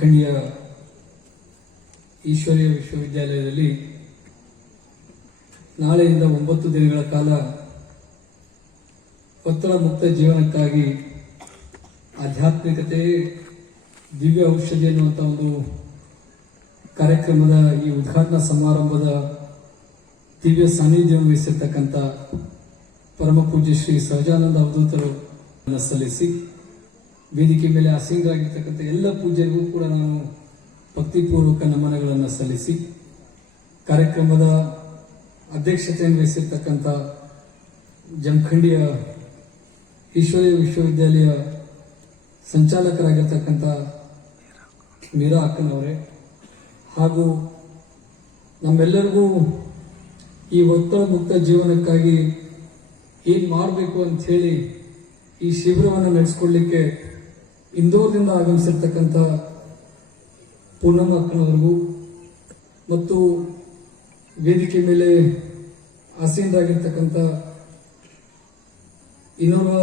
ಜಮಖಂಡಿಯ ಈಶ್ವರೀಯ ವಿಶ್ವವಿದ್ಯಾಲಯದಲ್ಲಿ ನಾಳೆಯಿಂದ 9 ದಿನಗಳ ಕಾಲ ಒತ್ತಡ ಮುಕ್ತ ಜೀವನಕ್ಕಾಗಿ ಆಧ್ಯಾತ್ಮಿಕತೆ ದಿವ್ಯ ಔಷಧಿ ಎನ್ನುವಂಥ ಒಂದು ಕಾರ್ಯಕ್ರಮದ ಈ ಉದ್ಘಾಟನಾ ಸಮಾರಂಭದ ದಿವ್ಯ ಸಾನ್ನಿಧ್ಯವನ್ನು ವಹಿಸಿರ್ತಕ್ಕಂಥ ಪರಮ ಪೂಜ್ಯ ಶ್ರೀ ಸಹಜಾನಂದ ಅವಧೂತರು ಸಲ್ಲಿಸಿ ವೇದಿಕೆ ಮೇಲೆ ಆಸೀನರಾಗಿರ್ತಕ್ಕಂಥ ಎಲ್ಲ ಪೂಜ್ಯರಿಗೂ ಕೂಡ ನಾನು ಭಕ್ತಿಪೂರ್ವಕ ನಮನಗಳನ್ನು ಸಲ್ಲಿಸಿ ಕಾರ್ಯಕ್ರಮದ ಅಧ್ಯಕ್ಷತೆಯನ್ನು ವಹಿಸಿರ್ತಕ್ಕಂಥ ಜಮಖಂಡಿಯ ಈಶ್ವರೀಯ ವಿಶ್ವವಿದ್ಯಾಲಯ ಸಂಚಾಲಕರಾಗಿರ್ತಕ್ಕಂಥ ಮೀರಾ ಅಕ್ಕನವರೇ ಹಾಗೂ ನಮ್ಮೆಲ್ಲರಿಗೂ ಈ ಒತ್ತಡ ಮುಕ್ತ ಜೀವನಕ್ಕಾಗಿ ಏನು ಮಾಡಬೇಕು ಅಂತ ಹೇಳಿ ಈ ಶಿಬಿರವನ್ನು ನಡೆಸಿಕೊಳ್ಳಲಿಕ್ಕೆ ಇಂದೋರ್ದಿಂದ ಆಗಮಿಸಿರ್ತಕ್ಕಂಥ ಪೂರ್ಣಮ್ಮ ಅಕ್ಕನವರಿಗೂ ಮತ್ತು ವೇದಿಕೆ ಮೇಲೆ ಆಸೀನರಾಗಿರ್ತಕ್ಕಂಥ ಇನ್ನೋರ್ವ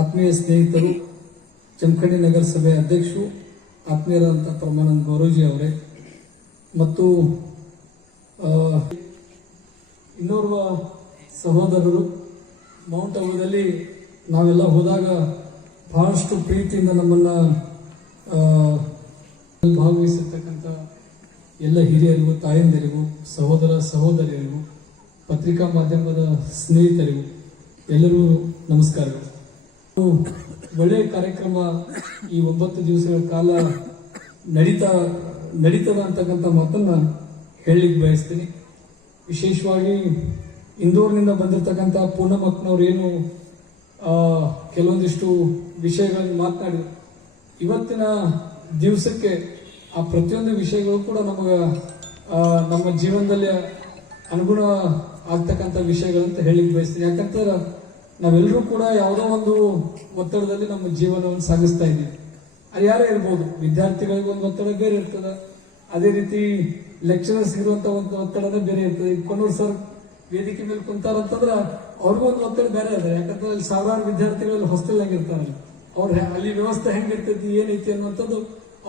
ಆತ್ಮೀಯ ಸ್ನೇಹಿತರು ಜಮಖಂಡಿ ನಗರಸಭೆ ಅಧ್ಯಕ್ಷರು ಆತ್ಮೀಯರಾದಂಥ ಪರಮಾನಂದ ಗೌರವಜಿ ಅವರೇ ಮತ್ತು ಇನ್ನೋರ್ವ ಸಹೋದರರು ಮೌಂಟ್ ಅಬುದಲ್ಲಿ ನಾವೆಲ್ಲ ಹೋದಾಗ ಬಹಳಷ್ಟು ಪ್ರೀತಿಯಿಂದ ನಮ್ಮನ್ನು ಭಾಗವಹಿಸಿರ್ತಕ್ಕಂಥ ಎಲ್ಲ ಹಿರಿಯರಿಗೂ ತಾಯಂದಿರಿಗೂ ಸಹೋದರ ಸಹೋದರಿಯರಿಗೂ ಪತ್ರಿಕಾ ಮಾಧ್ಯಮದ ಸ್ನೇಹಿತರಿಗೂ ಎಲ್ಲರಿಗೂ ನಮಸ್ಕಾರಗಳು. ಒಳ್ಳೆಯ ಕಾರ್ಯಕ್ರಮ ಈ 9 ದಿವಸಗಳ ಕಾಲ ನಡೀತದ ಅಂತಕ್ಕಂಥ ಮಾತನ್ನು ಹೇಳಲಿಕ್ಕೆ ಬಯಸ್ತೀನಿ. ವಿಶೇಷವಾಗಿ ಇಂದೋರ್ನಿಂದ ಬಂದಿರತಕ್ಕಂಥ ಪೂನಮ್ ಅಕ್ಕನವ್ರು ಏನು ಕೆಲವೊಂದಿಷ್ಟು ವಿಷಯಗಳನ್ನು ಮಾತನಾಡಿದರು. ಇವತ್ತಿನ ದಿವಸಕ್ಕೆ ಆ ಪ್ರತಿಯೊಂದು ವಿಷಯಗಳು ಕೂಡ ನಮ್ಮ ಜೀವನದಲ್ಲಿ ಅನುಗುಣ ಆಗ್ತಕ್ಕಂಥ ವಿಷಯಗಳಂತ ಹೇಳಿಕ್ ಬಯಸ್ತೀನಿ. ಯಾಕಂತಂದ್ರೆ ನಾವೆಲ್ಲರೂ ಕೂಡ ಯಾವುದೋ ಒಂದು ಒತ್ತಡದಲ್ಲಿ ನಮ್ಮ ಜೀವನವನ್ನು ಸಾಗಿಸ್ತಾ ಇದ್ದೀವಿ. ಅದು ಯಾರೇ ಇರ್ಬೋದು, ವಿದ್ಯಾರ್ಥಿಗಳಿಗೆ ಒಂದು ಒತ್ತಡ ಬೇರೆ ಇರ್ತದೆ, ಅದೇ ರೀತಿ ಲೆಕ್ಚರರ್ಸ್ ಇರುವಂತ ಒಂದು ಒತ್ತಡನೇ ಬೇರೆ ಇರ್ತದೆ. ಕೊನ್ನೂರು ಸರ್ ವೇದಿಕೆ ಮೇಲೆ ಕುಂತಾರಂತಂದ್ರೆ ಅವ್ರಿಗೂ ಒಂದು ಒತ್ತಡ ಬೇರೆ ಇದೆ. ಯಾಕಂದ್ರೆ ಅಲ್ಲಿ ಸಾವಿರಾರು ವಿದ್ಯಾರ್ಥಿಗಳಲ್ಲಿ ಹಾಸ್ಟೆಲ್ ಇರ್ತಾರೆ. ಅವ್ರ ಅಲ್ಲಿ ವ್ಯವಸ್ಥೆ ಹೆಂಗಿರ್ತೈತಿ ಏನೈತಿ ಅನ್ನುವಂಥದ್ದು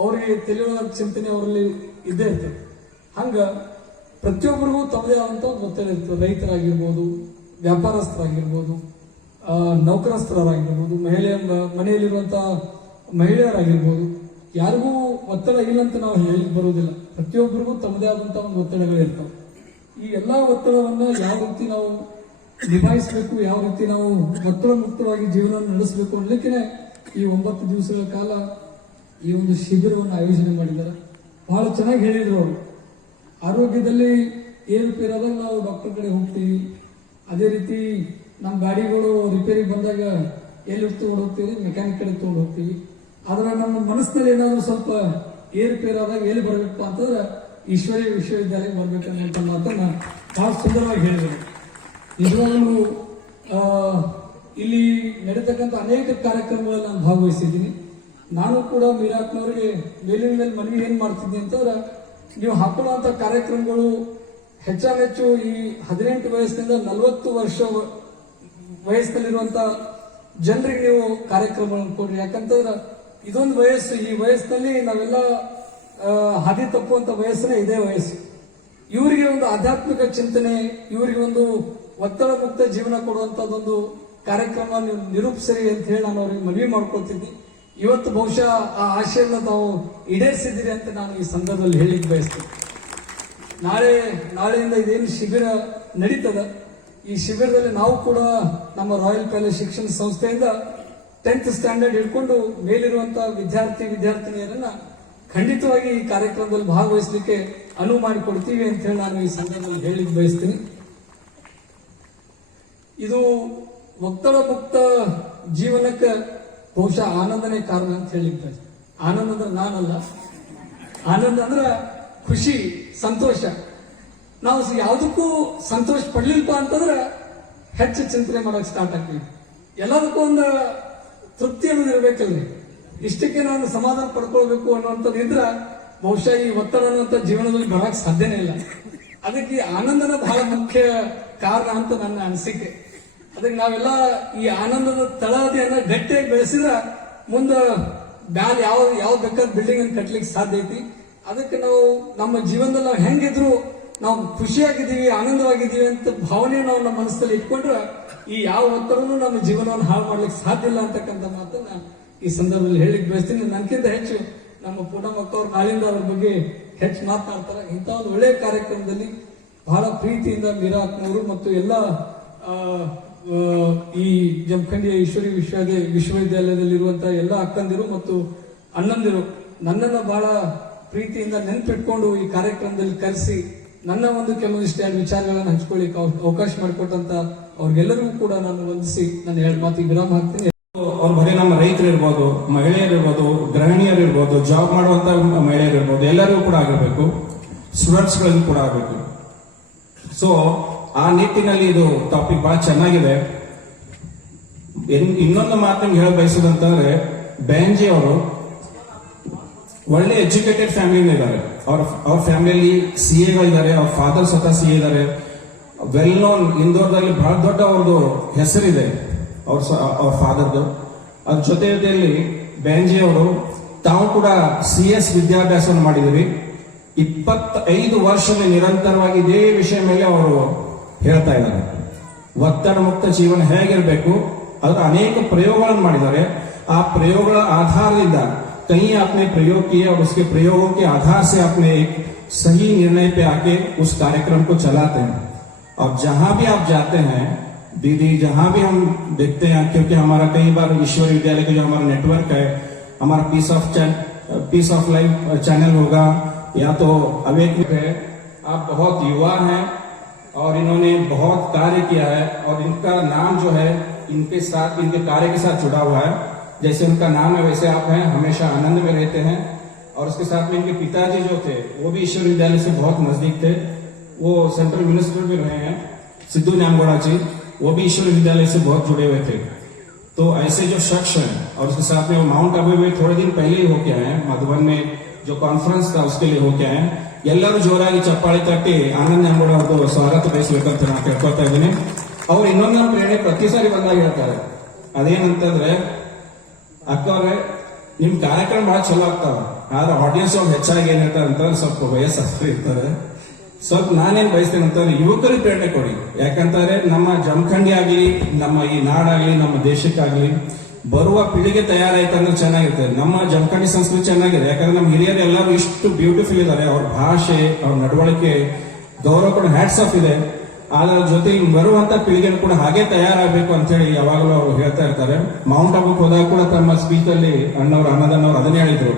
ಅವರಿಗೆ ತಿಳಿಯುವ ಚಿಂತನೆ ಅವರಲ್ಲಿ ಇದ್ದೇ ಇರ್ತದೆ. ಹಂಗ ಪ್ರತಿಯೊಬ್ಬರಿಗೂ ತಮ್ಮದೇ ಆದಂತ ಒಂದು ಒತ್ತಡ ಇರ್ತದೆ. ರೈತರಾಗಿರ್ಬೋದು, ವ್ಯಾಪಾರಸ್ಥರಾಗಿರ್ಬೋದು, ನೌಕರಸ್ಥರಾಗಿರ್ಬೋದು, ಮನೆಯಲ್ಲಿರುವಂತಹ ಮಹಿಳೆಯರಾಗಿರ್ಬೋದು, ಯಾರಿಗೂ ಒತ್ತಡ ಇಲ್ಲ ಅಂತ ನಾವು ಹೇಳಿ ಬರುವುದಿಲ್ಲ. ಪ್ರತಿಯೊಬ್ಬರಿಗೂ ತಮ್ಮದೇ ಆದಂತಹ ಒಂದು ಒತ್ತಡಗಳಿರ್ತವೆ. ಈ ಎಲ್ಲಾ ಒತ್ತಡವನ್ನು ಯಾವ ರೀತಿ ನಾವು ನಿಭಾಯಿಸಬೇಕು, ಯಾವ ರೀತಿ ನಾವು ಒತ್ತಡ ಮುಕ್ತವಾಗಿ ಜೀವನ ನಡೆಸಬೇಕು ಅನ್ನಲಿಕ್ಕೆ ಈ 9 ದಿವಸಗಳ ಕಾಲ ಈ ಒಂದು ಶಿಬಿರವನ್ನು ಆಯೋಜನೆ ಮಾಡಿದ್ದಾರೆ. ಬಹಳ ಚೆನ್ನಾಗಿ ಹೇಳಿದ್ರು ಅವರು. ಆರೋಗ್ಯದಲ್ಲಿ ಏರುಪೇರಾದಾಗ ನಾವು ಡಾಕ್ಟರ್ ಕಡೆ ಹೋಗ್ತೀವಿ, ಅದೇ ರೀತಿ ನಮ್ಮ ಗಾಡಿಗಳು ರಿಪೇರಿ ಬಂದಾಗ ಎಲ್ಲಿ ತಗೊಂಡು ಹೋಗ್ತೀವಿ, ಮೆಕ್ಯಾನಿಕ್ ಕಡೆ ತಗೊಂಡು ಹೋಗ್ತೀವಿ. ಆದ್ರೆ ನಮ್ಮ ಮನಸ್ಸಿನಲ್ಲಿ ಏನಾದರೂ ಸ್ವಲ್ಪ ಏರುಪೇರಾದಾಗ ಎಲ್ಲಿ ಬರಬೇಕು ಅಂತಂದ್ರೆ ಈಶ್ವರೀಯ ವಿಶ್ವವಿದ್ಯಾಲಯಕ್ಕೆ ಬರ್ಬೇಕನ್ನೋ ಮಾತನ್ನ ಬಹಳ ಸುಂದರವಾಗಿ ಹೇಳಿದರು. ನಿಜವಾಗಲೂ ಇಲ್ಲಿ ನಡೀತಕ್ಕಂಥ ಅನೇಕ ಕಾರ್ಯಕ್ರಮಗಳಲ್ಲಿ ನಾನು ಭಾಗವಹಿಸಿದ್ದೀನಿ. ನಾನು ಕೂಡ ಮೀರಾಕ್ನವರಿಗೆ ಮೇಲಿನ ಮೇಲೆ ಮನವಿ ಏನ್ ಮಾಡ್ತಿದ್ದೀನಿ ಅಂತಂದ್ರೆ, ನೀವು ಹಾಕೊಳ್ಳುವಂತ ಕಾರ್ಯಕ್ರಮಗಳು ಹೆಚ್ಚಾನೆಚ್ಚು ಈ 18 ವಯಸ್ಸಿನಿಂದ 40 ವರ್ಷ ವಯಸ್ಸಿನಲ್ಲಿರುವಂತ ಜನರಿಗೆ ನೀವು ಕಾರ್ಯಕ್ರಮಗಳನ್ನು ಕೊಡ್ರಿ. ಯಾಕಂತಂದ್ರೆ ಇದೊಂದು ವಯಸ್ಸು, ಈ ವಯಸ್ಸಿನಲ್ಲಿ ನಾವೆಲ್ಲ ಹಾದಿ ತಪ್ಪುವಂತ ವಯಸ್ಸನೇ ಇದೇ ವಯಸ್ಸು. ಇವರಿಗೆ ಒಂದು ಆಧ್ಯಾತ್ಮಿಕ ಚಿಂತನೆ, ಇವರಿಗೆ ಒಂದು ಒತ್ತಡ ಮುಕ್ತ ಜೀವನ ಕೊಡುವಂತದ್ದೊಂದು ಕಾರ್ಯಕ್ರಮ ನೀವು ನಿರೂಪಿಸಿರಿ ಅಂತ ಹೇಳಿ ನಾನು ಅವ್ರಿಗೆ ಮನವಿ ಮಾಡ್ಕೊಳ್ತಿದ್ದೆ. ಇವತ್ತು ಬಹುಶಃ ಆ ಆಶಯವನ್ನು ತಾವು ಈಡೇರಿಸಿದ್ದೀರಿ ಅಂತ ನಾನು ಈ ಸಂದರ್ಭದಲ್ಲಿ ಹೇಳಿಕ್ ಬಯಸ್ತೇನೆ. ನಾಳೆಯಿಂದ ಇದೇನು ಶಿಬಿರ ನಡೀತದ, ಈ ಶಿಬಿರದಲ್ಲಿ ನಾವು ಕೂಡ ನಮ್ಮ ರಾಯಲ್ ಪ್ಯಾಲೇಸ್ ಶಿಕ್ಷಣ ಸಂಸ್ಥೆಯಿಂದ 10th ಸ್ಟ್ಯಾಂಡರ್ಡ್ ಹಿಡ್ಕೊಂಡು ಮೇಲಿರುವಂತಹ ವಿದ್ಯಾರ್ಥಿನಿಯರನ್ನ ಖಂಡಿತವಾಗಿ ಈ ಕಾರ್ಯಕ್ರಮದಲ್ಲಿ ಭಾಗವಹಿಸಲಿಕ್ಕೆ ಅನುವು ಮಾಡಿಕೊಡ್ತೀವಿ ಅಂತ ಹೇಳಿ ನಾನು ಈ ಸಂದರ್ಭದಲ್ಲಿ ಹೇಳಿಕ್ ಬಯಸ್ತೀನಿ. ಇದು ಒತ್ತಡ ಮುಕ್ತ ಜೀವನಕ್ಕೆ ಬಹುಶಃ ಆನಂದನೇ ಕಾರಣ ಅಂತ ಹೇಳಿಕ್ ಆನಂದ ಅಂದ್ರೆ ನಾನಲ್ಲ, ಆನಂದ ಅಂದ್ರೆ ಖುಷಿ, ಸಂತೋಷ. ನಾವು ಯಾವುದಕ್ಕೂ ಸಂತೋಷ ಪಡ್ಲಿಲ್ಪ ಅಂತಂದ್ರೆ ಹೆಚ್ಚು ಚಿಂತನೆ ಮಾಡಕ್ ಸ್ಟಾರ್ಟ್ ಆಗ್ತೀವಿ. ಎಲ್ಲದಕ್ಕೂ ಒಂದು ತೃಪ್ತಿ ಅನ್ನೋದು ಇರ್ಬೇಕಲ್ರಿ. ಇಷ್ಟಕ್ಕೆ ನಾನು ಸಮಾಧಾನ ಪಡ್ಕೊಳ್ಬೇಕು ಅನ್ನುವಂಥದ್ದು ಇದ್ರೆ ಬಹುಶಃ ಈ ಒತ್ತಡ ಅನ್ನುವಂಥ ಜೀವನದಲ್ಲಿ ಬರಕ್ ಸಾಧ್ಯನೇ ಇಲ್ಲ. ಅದಕ್ಕೆ ಆನಂದನ ಬಹಳ ಮುಖ್ಯ ಕಾರಣ ಅಂತ ನನ್ನ ಅನಿಸಿಕೆ. ಅದಕ್ಕೆ ನಾವೆಲ್ಲ ಈ ಆನಂದದ ತಳಹದಿಯನ್ನ ಗಟ್ಟಿಯಾಗಿ ಬೆಳೆಸಿದ್ರೆ ಮುಂದೆ ಮ್ಯಾಲ ಯಾವ ಬೇಕಾದ ಬಿಲ್ಡಿಂಗ್ ಅನ್ನು ಕಟ್ಲಿಕ್ಕೆ ಸಾಧ್ಯ ಐತಿ. ಅದಕ್ಕೆ ನಾವು ನಮ್ಮ ಜೀವನದಲ್ಲಿ ನಾವು ಹೆಂಗಿದ್ರು ನಾವು ಖುಷಿಯಾಗಿದ್ದೀವಿ, ಆನಂದವಾಗಿದ್ದೀವಿ ಅಂತ ಭಾವನೆ ನಾವು ನಮ್ಮ ಮನಸ್ಸಲ್ಲಿ ಇಟ್ಕೊಂಡ್ರೆ ಈ ಯಾವ ಒತ್ತಡನೂ ನಮ್ಮ ಜೀವನವನ್ನು ಹಾಳು ಮಾಡ್ಲಿಕ್ಕೆ ಸಾಧ್ಯ ಇಲ್ಲ ಅಂತಕ್ಕಂಥ ಮಾತನ್ನ ಈ ಸಂದರ್ಭದಲ್ಲಿ ಹೇಳಿಕ್ ಬಯಸ್ತೀನಿ. ನನ್ಕಿಂತ ಹೆಚ್ಚು ನಮ್ಮ ಪೂನಮಕ್ಕ ಅವ್ರು ನಾಳಿಂದ ಅವ್ರ ಬಗ್ಗೆ ಹೆಚ್ಚು ಮಾತನಾಡ್ತಾರೆ. ಇಂಥ ಒಂದು ಒಳ್ಳೆಯ ಕಾರ್ಯಕ್ರಮದಲ್ಲಿ ಬಹಳ ಪ್ರೀತಿಯಿಂದ ಮೀರಾ ಅಕ್ಕನವರು ಮತ್ತು ಎಲ್ಲ ಈ ಜಮಖಂಡಿಯ ಈಶ್ವರಿ ವಿಶ್ವವಿದ್ಯಾಲಯದಲ್ಲಿರುವಂತಹ ಎಲ್ಲ ಅಕ್ಕಂದಿರು ಮತ್ತು ಅಣ್ಣಂದಿರು ನನ್ನನ್ನು ಬಹಳ ಪ್ರೀತಿಯಿಂದ ನೆನ್ಪಿಟ್ಕೊಂಡು ಈ ಕಾರ್ಯಕ್ರಮದಲ್ಲಿ ಕರೆಸಿ ನನ್ನ ಒಂದು ಕೆಲವೊಂದಿಷ್ಟು ಎರಡು ವಿಚಾರಗಳನ್ನು ಹಂಚ್ಕೊಳ್ಳಿಕ್ಕೆ ಅವಕಾಶ ಮಾಡಿಕೊಟ್ಟಂತ ಅವ್ರಿಗೆಲ್ಲರಿಗೂ ಕೂಡ ನಾನು ವಂದಿಸಿ ನನ್ನ ಎರಡು ಮಾತಿಗೆ ವಿರಾಮ ಹಾಕ್ತೀನಿ. ಅವ್ರು ಬರೀ ನಮ್ಮ ರೈತರು ಇರ್ಬೋದು, ಮಹಿಳೆಯರಿರ್ಬೋದು, ಗೃಹಿಣಿಯರು ಇರ್ಬೋದು, ಜಾಬ್ ಮಾಡುವಂತ ಮಹಿಳೆಯರು ಇರ್ಬೋದು, ಎಲ್ಲರಿಗೂ ಕೂಡ ಆಗಿರ್ಬೇಕು, ಸ್ಟೂಡೆಂಟ್ಸ್ ಗಳಿಗೂ ಕೂಡ ಆಗಬೇಕು. ಸೊ ಆ ನಿಟ್ಟಿನಲ್ಲಿ ಇದು ಟಾಪಿಕ್ ಬಹಳ ಚೆನ್ನಾಗಿದೆ. ಇನ್ನೊಂದು ಮಾತು ನಿಮ್ಗೆ ಹೇಳ ಬಯಸೋದಂತಂದ್ರೆ, ಬ್ಯಾನ್ಜಿ ಅವರು ಒಳ್ಳೆ ಎಜುಕೇಟೆಡ್ ಫ್ಯಾಮಿಲಿ ಇದ್ದಾರೆ. ಅವ್ರ ಫ್ಯಾಮಿಲಿಯಲ್ಲಿ CA ಗಳಿದ್ದಾರೆ. ಅವ್ರ ಫಾದರ್ ಸ್ವತಃ CA ಇದ್ದಾರೆ. ವೆಲ್ ನೋನ್ ಇಂದೋರ್ದಲ್ಲಿ ಬಹಳ ದೊಡ್ಡ ಅವ್ರದ್ದು ಹೆಸರಿದೆ ಅವ್ರ ಫಾದರ್ದು. ಅದ್ರ ಜೊತೆಯಲ್ಲಿ ಬ್ಯಾನ್ಜಿ ಅವರು ತಾವು ಕೂಡ CS ವಿದ್ಯಾಭ್ಯಾಸವನ್ನು ಮಾಡಿದಿರಿ. 25 ವರ್ಷದಲ್ಲಿ ನಿರಂತರವಾಗಿ ಇದೇ ವಿಷಯ ಮೇಲೆ ಅವರು ಹೇಳ್ತಾ ಇದ್ದಾರೆ. ಒತ್ತಡ ಮುಕ್ತ ಜೀವನ ಹೇಗಿರಬೇಕು, ಅದರ ಅನೇಕ ಪ್ರಯೋಗಗಳನ್ನು ಮಾಡಿದ್ದಾರೆ. ಆ ಪ್ರಯೋಗಗಳ ಆಧಾರದಿಂದ कहीं आपने प्रयोग किए और उसके प्रयोगों के आधार से आपने एक सही निर्णय पे आके उस कार्यक्रम को चलाते हैं. और जहां भी आप जाते हैं दीदी, जहां भी हम देखते हैं, क्योंकि हमारा कई बार ईश्वर विद्यालय का जो हमारा नेटवर्क है, हमारा पीस ऑफ लाइफ चैनल होगा या तो अवेक है, आप बहुत युवा हैं और इन्होंने बहुत कार्य किया है और इनका नाम जो है इनके साथ, इनके कार्य के साथ जुड़ा हुआ है. जैसे उनका नाम है वैसे आप हैं, हमेशा आनंद में रहते हैं. और उसके साथ में इनके पिताजी जो थे वो भी ईश्वर विद्यालय से बहुत नजदीक थे. वो सेंट्रल मिनिस्टर भी रहे हैं, सिद्धू न्यामगौड़ा जी, वो भी ईश्वर विद्यालय से बहुत जुड़े हुए थे. तो ऐसे जो शख्स हैं, और उसके साथ में वो माउंट आबू में थोड़े दिन पहले ही होके आए हैं, मधुबन में जो कॉन्फ्रेंस था उसके लिए होके आए हैं. ಎಲ್ಲರೂ ಜೋರಾಗಿ ಚಪ್ಪಾಳೆ ತಟ್ಟಿ ಆನಂದ್ ನ್ಯಾಮಗೌಡ ಅವ್ರದ್ದು ಸ್ವಾಗತ ಬಯಸಬೇಕಂತ ನಾನು ಕೇಳ್ಕೊತಾ ಇದ್ದೀನಿ. ಅವ್ರು ಇನ್ನೊಂದು ನಮ್ಮ ಪ್ರೇರಣೆ ಪ್ರತಿ ಸಾರಿ ಬಂದಾಗ ಹೇಳ್ತಾರೆ, ಅದೇನಂತಂದ್ರೆ, ಅಕ್ಕ ಅವ್ರೆ ನಿಮ್ ಕಾರ್ಯಕ್ರಮ ಬಹಳ ಚಲೋ ಆಗ್ತಾವ, ಆದ್ರೆ ಆಡಿಯನ್ಸ್ ಅವ್ರು ಹೆಚ್ಚಾಗಿ ಏನ್ ಹೇಳ್ತಾರೆ ಅಂತಂದ್ರೆ ಸ್ವಲ್ಪ ವಯಸ್ಸಾಗ್ತಾ ಇರ್ತಾರೆ. ಸ್ವಲ್ಪ ನಾನೇನ್ ಬಯಸ್ತೇನೆ ಅಂತಂದ್ರೆ ಯುವಕರಿಗೆ ಪ್ರೇರಣೆ ಕೊಡಿ. ಯಾಕಂತಂದ್ರೆ ನಮ್ಮ ಜಮಖಂಡಿ ಆಗ್ಲಿ, ನಮ್ಮ ಈ ನಾಡಾಗ್ಲಿ, ನಮ್ಮ ದೇಶಕ್ಕಾಗ್ಲಿ ಬರುವ ಪೀಳಿಗೆ ತಯಾರಾಯ್ತಂದ್ರೆ ಚೆನ್ನಾಗಿರ್ತದೆ. ನಮ್ಮ ಜಮಖಂಡಿ ಸಂಸ್ಕೃತಿ ಚೆನ್ನಾಗಿದೆ. ಯಾಕಂದ್ರೆ ನಮ್ಮ ಹಿರಿಯರು ಎಲ್ಲರೂ ಇಷ್ಟು ಬ್ಯೂಟಿಫುಲ್ ಇದ್ದಾರೆ. ಅವ್ರ ಭಾಷೆ, ಅವ್ರ ನಡವಳಿಕೆ, ಗೌರವ ಕೂಡ ಹ್ಯಾಟ್ಸ್ ಆಫ್ ಇದೆ. ಅದರ ಜೊತೆಗೆ ಬರುವಂತ ಪೀಳಿಗೆ ಕೂಡ ಹಾಗೆ ತಯಾರಾಗಬೇಕು ಅಂತ ಹೇಳಿ ಯಾವಾಗಲೂ ಅವರು ಹೇಳ್ತಾ ಇರ್ತಾರೆ. ಮೌಂಟ್ ಆಬೂಕ್ ಹೋದಾಗ ಕೂಡ ತಮ್ಮ ಸ್ಪೀಚ್ ಅಲ್ಲಿ ಅನ್ನದನ್ನವ್ರು ಅದನ್ನೇ ಹೇಳಿದ್ರು,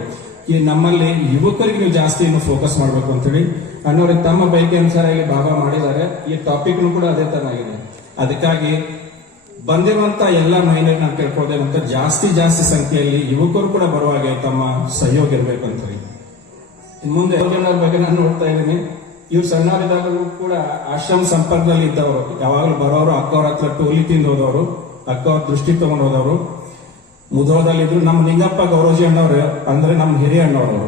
ಈ ನಮ್ಮಲ್ಲಿ ಯುವಕರಿಗೆ ನೀವು ಜಾಸ್ತಿ ಇನ್ನು ಫೋಕಸ್ ಮಾಡಬೇಕು ಅಂತ ಹೇಳಿ. ಅನ್ನೋರಿಗೆ ತಮ್ಮ ಬೈಕ್ ಅನುಸಾರ ಬಾಬಾ ಮಾಡಿದ್ದಾರೆ. ಈ ಟಾಪಿಕ್ ಕೂಡ ಅದೇ ತರ ಆಗಿದೆ. ಅದಕ್ಕಾಗಿ ಬಂದಿರುವಂತ ಎಲ್ಲ ಮಹಿಳೆಯರು ನಾನು ಕೇಳ್ಕೊಳ್ದೇನಂತ ಜಾಸ್ತಿ ಸಂಖ್ಯೆಯಲ್ಲಿ ಯುವಕರು ಕೂಡ ಬರುವಾಗೆ ತಮ್ಮ ಸಹಯೋಗ ಇರಬೇಕು ಅಂತ ಹೇಳಿ. ಮುಂದೆ ಯೋಜನೆ ಬಗ್ಗೆ ನಾನು ನೋಡ್ತಾ ಇದ್ದೀನಿ. ಇವ್ರು ಸಣ್ಣವರಿದ್ದಾಗಲೂ ಕೂಡ ಆಶ್ರಮ ಸಂಪರ್ಕದಲ್ಲಿ ಇದ್ದವರು, ಯಾವಾಗಲೂ ಬರೋರು, ಅಕ್ಕವ್ರ ಹತ್ರ ಟೋಲಿ ತಿಂದು ಹೋದವರು, ಅಕ್ಕವ್ರ ದೃಷ್ಟಿ ತಗೊಂಡು ಹೋದವರು. ಮುಧೋಳದಲ್ಲಿದ್ರು ನಮ್ಮ ನಿಂಗಪ್ಪ ಗೌರೋಜಿ ಅಣ್ಣವ್ರು, ಅಂದ್ರೆ ನಮ್ಮ ಹಿರಿಯ ಅಣ್ಣವರು.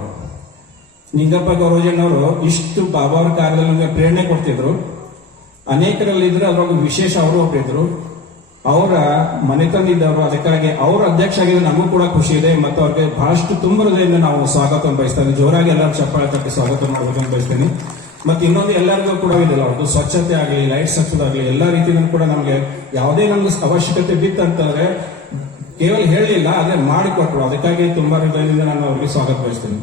ನಿಂಗಪ್ಪ ಗೌರೋಜಿ ಅಣ್ಣವರು ಇಷ್ಟು ಬಾಬಾ ಅವ್ರ ಕಾರ್ಯದಲ್ಲಿ ನಮಗೆ ಪ್ರೇರಣೆ ಕೊಡ್ತಿದ್ರು. ಅನೇಕರಲ್ಲಿ ಇದ್ರು, ಅದ್ರೊಳಗೆ ವಿಶೇಷ ಅವರು ಒಬ್ಬರಿದ್ರು. ಅವರ ಮನೆತನದಿದ್ದವರು. ಅದಕ್ಕಾಗಿ ಅವ್ರ ಅಧ್ಯಕ್ಷ ಆಗಿದ್ರೆ ನಮಗೂ ಕೂಡ ಖುಷಿ ಇದೆ. ಮತ್ತು ಅವ್ರಿಗೆ ಬಹಳಷ್ಟು ತುಂಬ ಹೃದಯದಿಂದ ನಾವು ಸ್ವಾಗತ ಬಯಸ್ತೇನೆ. ಜೋರಾಗಿ ಎಲ್ಲರೂ ಚಪ್ಪಾಳೆ ತಟ್ಟಿ ಸ್ವಾಗತ ಮಾಡಬೇಕಂತ ಬಯಸ್ತೇನೆ. ಮತ್ತೆ ಇನ್ನೊಂದು ಎಲ್ಲರಿಗೂ ಕೂಡ ಇದಿಲ್ಲ, ಅವ್ರದ್ದು ಸ್ವಚ್ಛತೆ ಆಗಲಿ, ಲೈಟ್ಸ್ ಹಚ್ಚೋದಾಗ್ಲಿ, ಎಲ್ಲಾ ರೀತಿಯಿಂದ ಕೂಡ ನಮಗೆ ಯಾವುದೇ ನಮ್ಗೆ ಅವಶ್ಯಕತೆ ಬಿತ್ತಂತಂದ್ರೆ ಕೇವಲ ಹೇಳಲಿಲ್ಲ, ಆದ್ರೆ ಮಾಡಿಕೊಟ್ರು. ಅದಕ್ಕಾಗಿ ತುಂಬಾ ಹೃದಯದಿಂದ ನಾನು ಅವ್ರಿಗೆ ಸ್ವಾಗತ ಬಯಸ್ತೇನೆ.